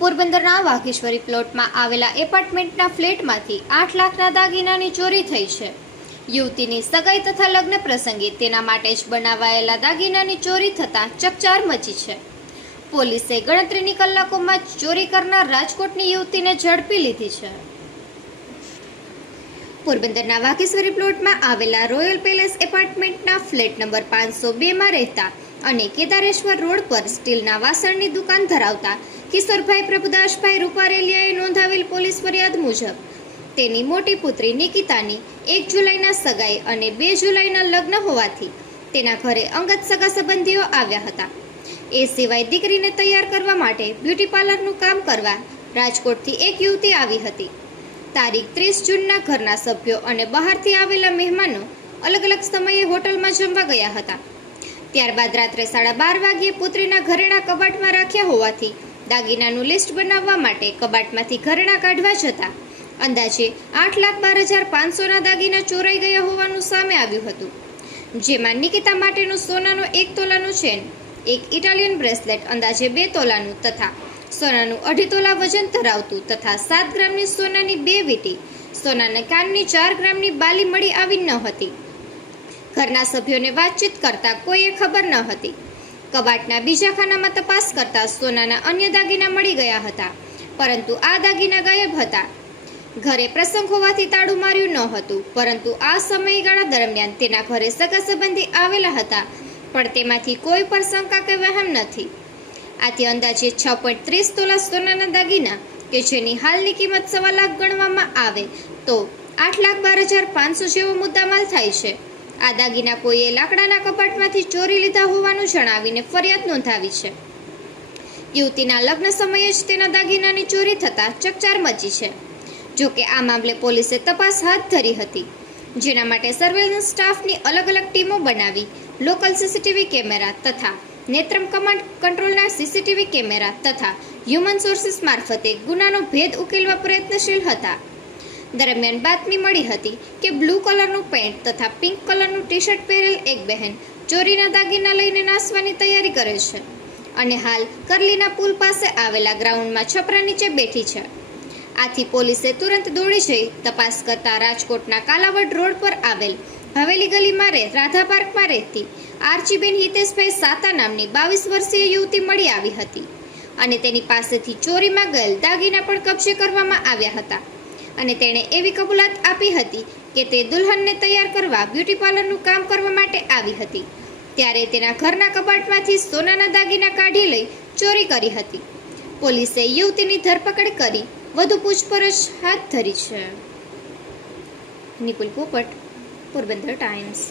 પોરબંદરના વાઘેશ્વરી પ્લોટમાં આવેલા એપાર્ટમેન્ટના ફ્લેટમાંથી 8 લાખના દાગીનાની ચોરી થઈ છે. યુવતીની સગાઈ તથા લગ્ન પ્રસંગે તેના માટે જ બનાવાયેલા દાગીનાની ચોરી થતાં ચકચાર મચી છે. પોલીસે ગણતરીની કલાકોમાં ચોરી કરનાર રાજકોટની યુવતીને ઝડપી લીધી છે. પોરબંદરના વાઘેશ્વરી પ્લોટમાં આવેલા રોયલ પેલેસ એપાર્ટમેન્ટના ફ્લેટ નંબર 502માં રહેતા અને કેદારેશ્વર રોડ પર સ્ટીલના વાસણની દુકાન ધરાવતા કિશોરભાઈ પ્રભુદાસભાઈ રૂપારેલિયાએ નોંધાવેલ પોલીસ ફરિયાદ મુજબ તેની મોટી પુત્રી નિકિતાની 1 જુલાઈના સગાઈ અને 2 જુલાઈના લગ્ન હોવાથી તેના ઘરે અંગત સગા સંબંધીઓ આવ્યા હતા. એ સિવાય દીકરીને તૈયાર કરવા માટે બ્યુટી પાર્લરનું કામ કરવા રાજકોટથી એક યુવતી આવી હતી. તારીખ 30 જૂનના ઘરના સભ્યો અને બહારથી આવેલા મહેમાનો અલગ અલગ સમયે હોટલમાં જમવા ગયા હતા. ત્યારબાદ રાત્રે 12:30 વાગ્યે પુત્રીના ઘરેણા કબાટમાં રાખ્યા હોવાથી દાગીનાનું લિસ્ટ બનાવવા માટે કબાટમાંથી ઘરેણા કાઢવા જતા અંદાજે 8,12,500ના દાગીના ચોરાઈ ગયા હોવાનું સામે આવ્યું હતું. જેમાં નિકિતા માટેનું સોનાનો 1 તોલાનું ચેન, એક ઇટાલિયન બ્રેસલેટ અંદાજે 2 તોલાનું તથા સોનાનું 2.5 તોલા વજન ધરાવતું તથા 7 ગ્રામની સોનાની 2 વીંટી, સોનાના કાનની 4 ગ્રામની બાલી મળી આવી ન હતી. ઘરના સભ્યોને વાતચીત કરતા કોઈએ ખબર ન હતી. કબાટના બીજા ખાનામાં તપાસ કરતા સોનાના અન્ય દાગીના મળી ગયા હતા, પરંતુ આ દાગીના ગાયબ હતા. ઘરે પ્રસંગ હોવાથી તાળું માર્યું ન હતું, પરંતુ આ સમયગાળા દરમિયાન તેના ઘરે સગા સંબંધી આવેલા હતા, પણ તેમાંથી કોઈ પર શંકા કે વહેમ નથી. આથી અંદાજે 6.30 તોલા સોનાના દાગીના કે જેની હાલની કિંમત 1.25 લાખ ગણવામાં આવે તો 8,12,500 જેવો મુદ્દામાલ થાય છે. આ દાગીના કોઈએ લાકડાના કબાટમાંથી ચોરી લીધા હોવાનું જણાવીને ફરિયાદ નોંધાવી છે. યુવતીના લગ્ન સમયે જ તેના દાગીનાની ચોરી થતાં ચકચાર મચી છે. જોકે આ મામલે પોલીસે તપાસ હાથ ધરી હતી, જેના માટે સર્વેલન્સ સ્ટાફની અલગ અલગ ટીમો બનાવી લોકલ સીસીટીવી કેમેરા તથા નેત્રમ કમાન્ડ કંટ્રોલના સીસીટીવી કેમેરા તથા હ્યુમન સોર્સિસ મારફતે ગુનાનો ભેદ ઉકેલવા પ્રયત્નશીલ હતા. દરમિયાન બાતમી મળી હતી કે બ્લુ કલરનું પેન્ટ તથા પિંક કલરનું ટી શર્ટ પહેરેલ એક બહેન ચોરીના દાગીના લઈને નાસવાની તૈયારી કરે છે અને હાલ કરલીના પુલ પાસે આવેલા ગ્રાઉન્ડમાં છપરા નીચે બેઠી છે. આથી પોલીસે તુરંત દોડી જઈ તપાસ કરતા રાજકોટના કાલાવડ રોડ પર આવેલ હવેલી ગલીમાં રાધા પાર્કમાં રહેતી આર્ચીબેન હિતેશભાઈ સાતા નામની 22 વર્ષીય યુવતી મળી આવી હતી અને તેની પાસેથી ચોરીમાં ગયેલ દાગીના પણ કબજે કરવામાં આવ્યા હતા. અને તેણે એવી કબૂલાત આપી હતી કે તે દુલ્હનને તૈયાર કરવા બ્યુટી પાર્લરનું કામ કરવા માટે આવી હતી, ત્યારે તેના ઘરના કબાટમાંથી સોનાના દાગીના કાઢી લઈ ચોરી કરી હતી. પોલીસે યુવતીની ધરપકડ કરી વધુ પૂછપરછ હાથ ધરી છે. નિપુલ પોપટ, પોરબંદર ટાઈમ્સ.